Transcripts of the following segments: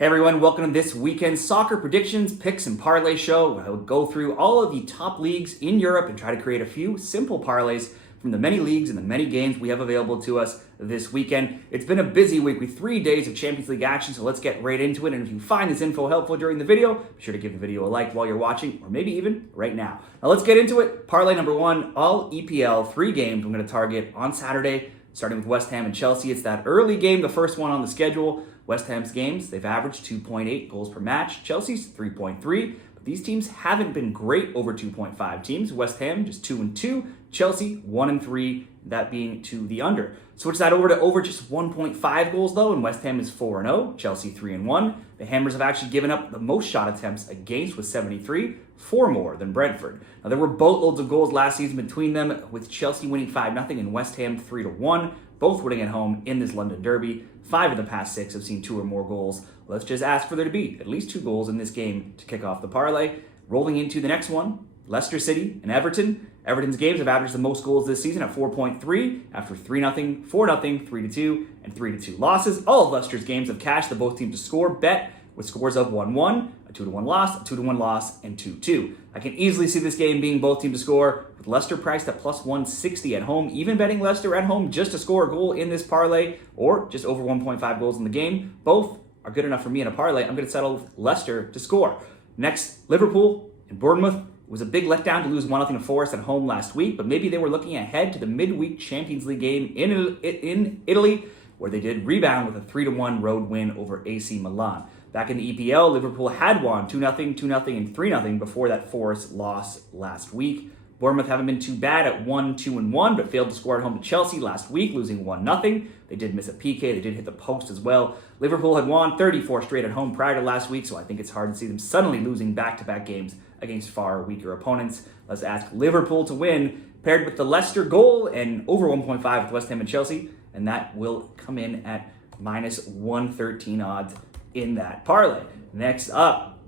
Hey everyone, welcome to this weekend's soccer predictions, picks, and parlay show. I will go through all of the top leagues in Europe and try to create a few simple parlays from the many leagues and the many games we have available to us this weekend. It's been a busy week with 3 days of Champions League action, so let's get right into it. And if you find this info helpful during the video, be sure to give the video a like while you're watching, or maybe even right now. Now let's get into it. Parlay number one, all EPL, 3 games I'm going to target on Saturday, starting with West Ham and Chelsea. It's that early game, the first one on the schedule. West Ham's games, they've averaged 2.8 goals per match. Chelsea's 3.3, but these teams haven't been great over 2.5 teams. West Ham just 2-2, Chelsea 1-3, that being to the under. Switch that over just 1.5 goals though, and West Ham is 4-0, Chelsea 3-1. The Hammers have actually given up the most shot attempts against with 73, 4 more than Brentford. Now there were boatloads of goals last season between them, with Chelsea winning 5-0 and West Ham 3-1. Both winning at home in this London derby. 5 of the past 6 have seen 2 or more goals. Let's just ask for there to be at least 2 goals in this game to kick off the parlay. Rolling into the next one, Leicester City and Everton. Everton's games have averaged the most goals this season at 4.3 after 3-0, 4-0, 3-2, and 3-2 losses. All of Leicester's games have cashed the both teams to score bet with scores of 1-1, a 2-1 loss, a 2-1 loss, and 2-2. I can easily see this game being both teams to score, with Leicester priced at plus 160 at home. Even betting Leicester at home just to score a goal in this parlay, or just over 1.5 goals in the game, both are good enough for me in a parlay. I'm going to settle with Leicester to score. Next, Liverpool and Bournemouth. It was a big letdown to lose 1-0 to Forest at home last week, but maybe they were looking ahead to the midweek Champions League game in Italy, where they did rebound with a 3-1 road win over AC Milan. Back in the EPL, Liverpool had won 2-0, 2-0, and 3-0 before that Forest loss last week. Bournemouth haven't been too bad at 1-2-1, but failed to score at home to Chelsea last week, losing 1-0. They did miss a PK, they did hit the post as well. Liverpool had won 34 straight at home prior to last week, so I think it's hard to see them suddenly losing back-to-back games against far weaker opponents. Let's ask Liverpool to win, paired with the Leicester goal and over 1.5 with West Ham and Chelsea, and that will come in at minus 113 odds in that parlay. Next up,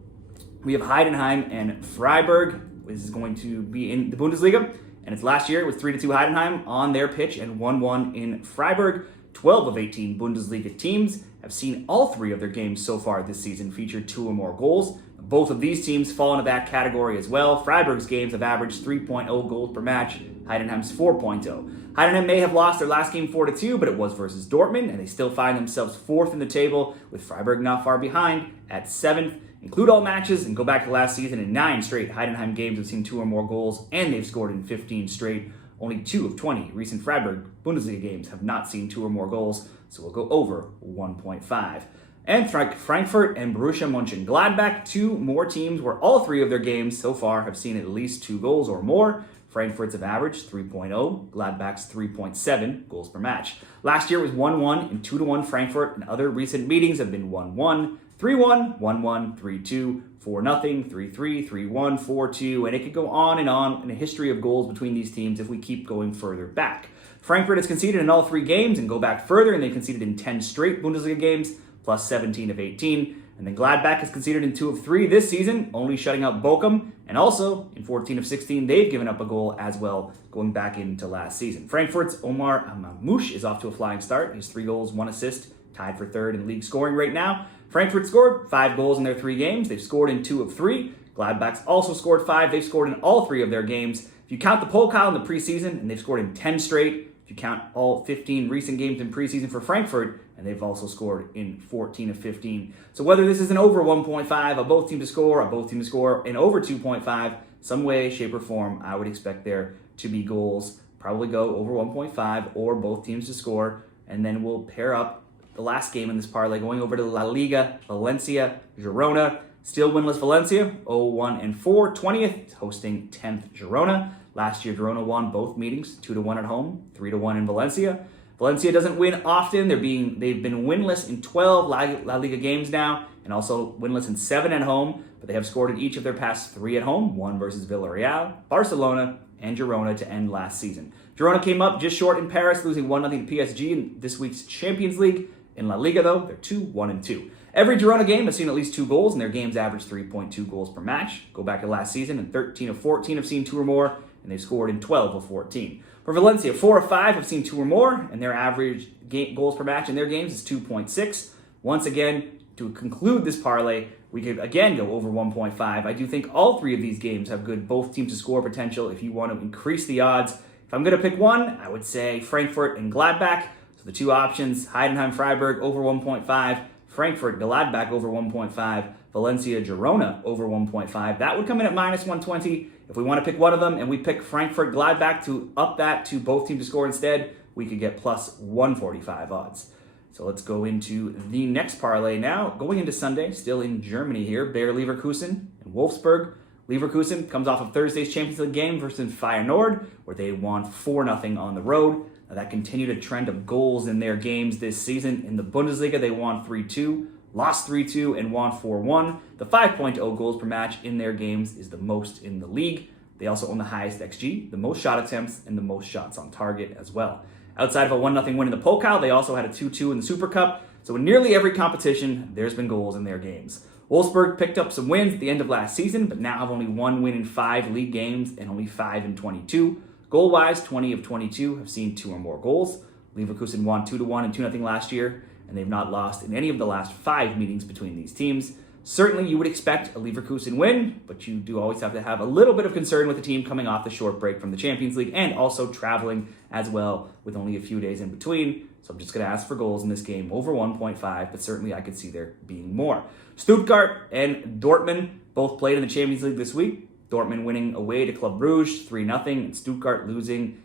we have Heidenheim and Freiburg. This is going to be in the Bundesliga, and it's last year. It was 3-2 Heidenheim on their pitch and 1-1 in Freiburg. 12 of 18 Bundesliga teams have seen all 3 of their games so far this season feature 2 or more goals. Both of these teams fall into that category as well. Freiburg's games have averaged 3.0 goals per match. Heidenheim's 4.0. Heidenheim may have lost their last game 4-2, but it was versus Dortmund, and they still find themselves 4th in the table, with Freiburg not far behind at 7th. Include all matches and go back to last season, in 9 straight Heidenheim games have seen 2 or more goals, and they've scored in 15 straight. Only 2 of 20 recent Freiburg Bundesliga games have not seen 2 or more goals, so we'll go over 1.5. And Frankfurt and Borussia Monchengladbach, 2 more teams where all 3 of their games so far have seen at least 2 goals or more. Frankfurt's have averaged 3.0, Gladbach's 3.7 goals per match. Last year was 1-1 and 2-1 Frankfurt, and other recent meetings have been 1-1, 3-1, 1-1, 3-2, 4-0, 3-3, 3-1, 4-2, and it could go on in a history of goals between these teams if we keep going further back. Frankfurt has conceded in all 3 games, and go back further, and they conceded in 10 straight Bundesliga games, plus 17 of 18. And then Gladbach has conceded in 2 of 3 this season, only shutting out Bochum. And also, in 14 of 16, they've given up a goal as well, going back into last season. Frankfurt's Omar Mamouche is off to a flying start. He has 3 goals, 1 assist, tied for 3rd in league scoring right now. Frankfurt scored 5 goals in their 3 games. They've scored in 2 of 3. Gladbach's also scored 5. They've scored in all 3 of their games. If you count the Pokal in the preseason, and they've scored in 10 straight. If you count all 15 recent games in preseason for Frankfurt, and they've also scored in 14 of 15. So whether this is an over 1.5, a both team to score, an over 2.5, some way, shape, or form, I would expect there to be goals. Probably go over 1.5 or both teams to score, and then we'll pair up the last game in this parlay, going over to La Liga, Valencia, Girona. Still winless Valencia, 0-1-4, 20th, hosting 10th Girona. Last year, Girona won both meetings, 2-1 at home, 3-1 in Valencia. Valencia doesn't win often. They've been winless in 12 La Liga games now, and also winless in 7 at home, but they have scored in each of their past 3 at home, 1 versus Villarreal, Barcelona, and Girona to end last season. Girona came up just short in Paris, losing 1-0 to PSG in this week's Champions League. In La Liga, though, they're 2-1-2. Every Girona game has seen at least 2 goals, and their games average 3.2 goals per match. Go back to last season, and 13 of 14 have seen 2 or more, and they've scored in 12 of 14. For Valencia, 4 of 5 have seen 2 or more, and their average goals per match in their games is 2.6. Once again, to conclude this parlay, we could again go over 1.5. I do think all three of these games have good both teams to score potential if you want to increase the odds. If I'm going to pick one, I would say Frankfurt and Gladbach. So the two options, Heidenheim, Freiburg over 1.5, Frankfurt, Gladbach over 1.5, Valencia, Girona over 1.5. That would come in at minus 120. If we want to pick one of them and we pick Frankfurt, Gladbach to up that to both teams to score instead, we could get plus 145 odds. So let's go into the next parlay now. Going into Sunday, still in Germany here, Bayer Leverkusen and Wolfsburg. Leverkusen comes off of Thursday's Champions League game versus Feyenoord, where they won 4-0 on the road. Now, that continued a trend of goals in their games this season. In the Bundesliga, they won 3-2, lost 3-2, and won 4-1. The 5.0 goals per match in their games is the most in the league. They also own the highest XG, the most shot attempts, and the most shots on target as well. Outside of a 1-0 win in the Pokal, they also had a 2-2 in the Super Cup. So in nearly every competition, there's been goals in their games. Wolfsburg picked up some wins at the end of last season, but now have only one win in 5 league games and only 5 in 22. Goal-wise, 20 of 22 have seen 2 or more goals. Leverkusen won 2-1 and 2-0 last year, and they've not lost in any of the last 5 meetings between these teams. Certainly, you would expect a Leverkusen win, but you do always have to have a little bit of concern with the team coming off the short break from the Champions League and also traveling as well with only a few days in between. So I'm just going to ask for goals in this game over 1.5, but certainly I could see there being more. Stuttgart and Dortmund both played in the Champions League this week. Dortmund winning away to Club Brugge 3-0, and Stuttgart losing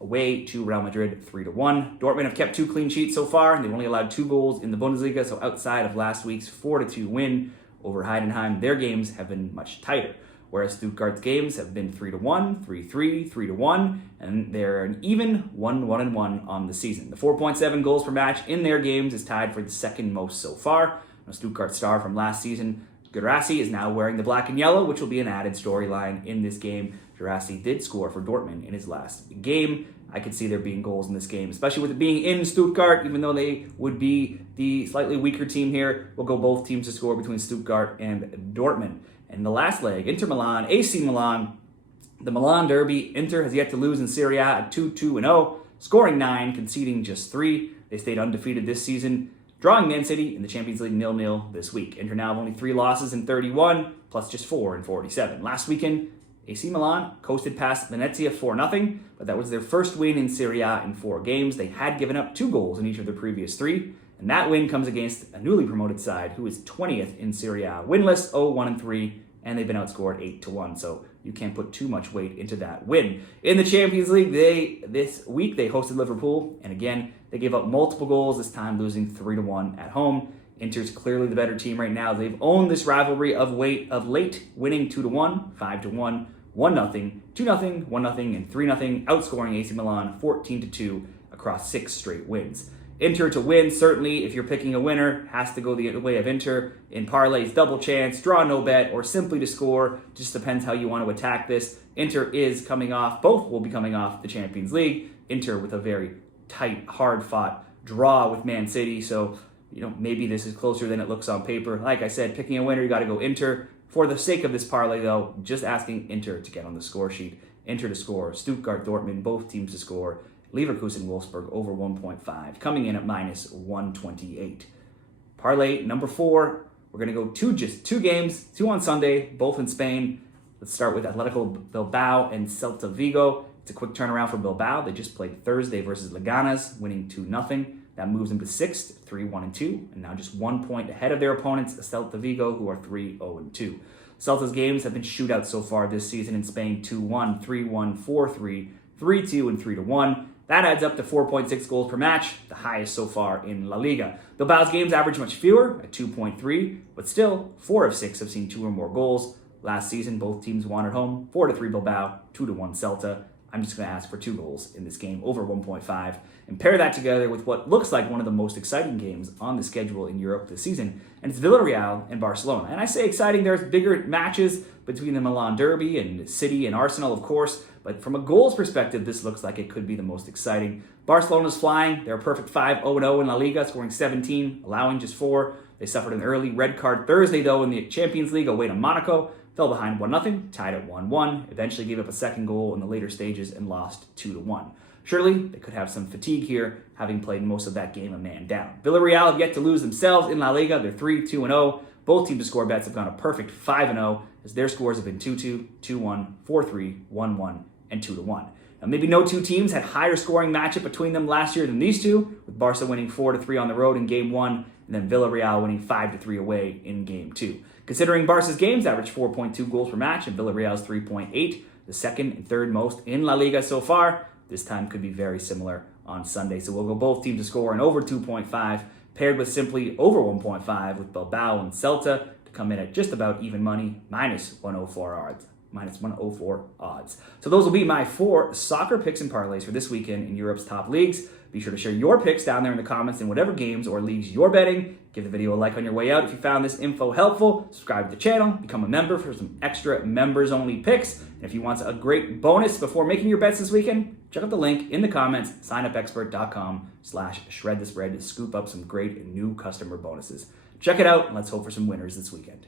away to Real Madrid 3-1. Dortmund have kept 2 clean sheets so far, and they've only allowed 2 goals in the Bundesliga, so outside of last week's 4-2 win over Heidenheim, their games have been much tighter. Whereas Stuttgart's games have been 3-1, 3-3, 3-1, and they're an even 1-1-1 on the season. The 4.7 goals per match in their games is tied for the second most so far. Now, Stuttgart star from last season, Girassi, is now wearing the black and yellow, which will be an added storyline in this game. Girassi did score for Dortmund in his last game. I could see there being goals in this game, especially with it being in Stuttgart, even though they would be the slightly weaker team here. We'll go both teams to score between Stuttgart and Dortmund. And the last leg, Inter Milan, AC Milan, the Milan derby. Inter has yet to lose in Serie A at 2-2-0, scoring 9, conceding just 3. They stayed undefeated this season, drawing Man City in the Champions League 0-0 this week. Inter now have only 3 losses in 31, plus just 4 in 47. Last weekend, AC Milan coasted past Venezia 4-0, but that was their first win in Serie A in 4 games. They had given up 2 goals in each of their previous 3, and that win comes against a newly promoted side who is 20th in Serie A, winless 0-1-3, and they've been outscored 8-1, so you can't put too much weight into that win. In the Champions League, this week they hosted Liverpool, and again, they gave up multiple goals, this time losing 3-1 at home. Inter's clearly the better team right now. They've owned this rivalry of late, winning 2-1, 5-1, 1-0, 2-0, 1-0, and 3-0, outscoring AC Milan 14-2 across 6 straight wins. Inter to win, certainly, if you're picking a winner, has to go the way of Inter. In parlays, double chance, draw no bet, or simply to score. Just depends how you want to attack this. Inter is coming off, both will be coming off the Champions League. Inter with a very tight, hard-fought draw with Man City, so maybe this is closer than it looks on paper. Like I said, picking a winner, you got to go Inter. For the sake of this parlay, though, just asking Inter to get on the score sheet. Inter to score, Stuttgart, Dortmund, both teams to score. Leverkusen, Wolfsburg over 1.5, coming in at minus 128. Parlay number 4, we're going to go just 2 games, 2 on Sunday, both in Spain. Let's start with Atletico Bilbao and Celta Vigo. It's a quick turnaround for Bilbao. They just played Thursday versus Leganes, winning 2-0. That moves them to 6th, 3-1-2, and now just 1 point ahead of their opponents, Celta Vigo, who are 3-0-2. Celta's games have been shootouts so far this season in Spain: 2-1, 3-1, 4-3, 3-2, and 3-1. That adds up to 4.6 goals per match, the highest so far in La Liga. Bilbao's games average much fewer, at 2.3, but still, 4 of 6 have seen 2 or more goals. Last season, both teams won at home, 4-3 Bilbao, 2-1 Celta. I'm just going to ask for 2 goals in this game, over 1.5, and pair that together with what looks like one of the most exciting games on the schedule in Europe this season, and it's Villarreal and Barcelona. And I say exciting, there's bigger matches between the Milan derby and City and Arsenal, of course, but from a goals perspective, this looks like it could be the most exciting. Barcelona's flying. They're a perfect 5-0-0 in La Liga, scoring 17, allowing just 4. They suffered an early red card Thursday, though, in the Champions League away to Monaco. Fell behind 1-0, tied at 1-1, eventually gave up a second goal in the later stages and lost 2-1. Surely, they could have some fatigue here, having played most of that game a man down. Villarreal have yet to lose themselves in La Liga. They're 3-2-0. Both teams to score bets have gone a perfect 5-0, as their scores have been 2-2, 2-1, 4-3, 1-1, and 2-1. Now, maybe no two teams had higher scoring matchup between them last year than these two, with Barca winning 4-3 on the road in Game 1, and then Villarreal winning 5-3 away in Game 2. Considering Barca's games average 4.2 goals per match and Villarreal's 3.8, the second and third most in La Liga so far, this time could be very similar on Sunday. So we'll go both teams to score an over 2.5, paired with simply over 1.5 with Bilbao and Celta to come in at just about even money, minus 104 odds. So those will be my 4 soccer picks and parlays for this weekend in Europe's top leagues. Be sure to share your picks down there in the comments in whatever games or leagues you're betting. Give the video a like on your way out if you found this info helpful. Subscribe to the channel, become a member for some extra members-only picks. And if you want a great bonus before making your bets this weekend, check out the link in the comments, signupexpert.com/shredthespread to scoop up some great new customer bonuses. Check it out, and let's hope for some winners this weekend.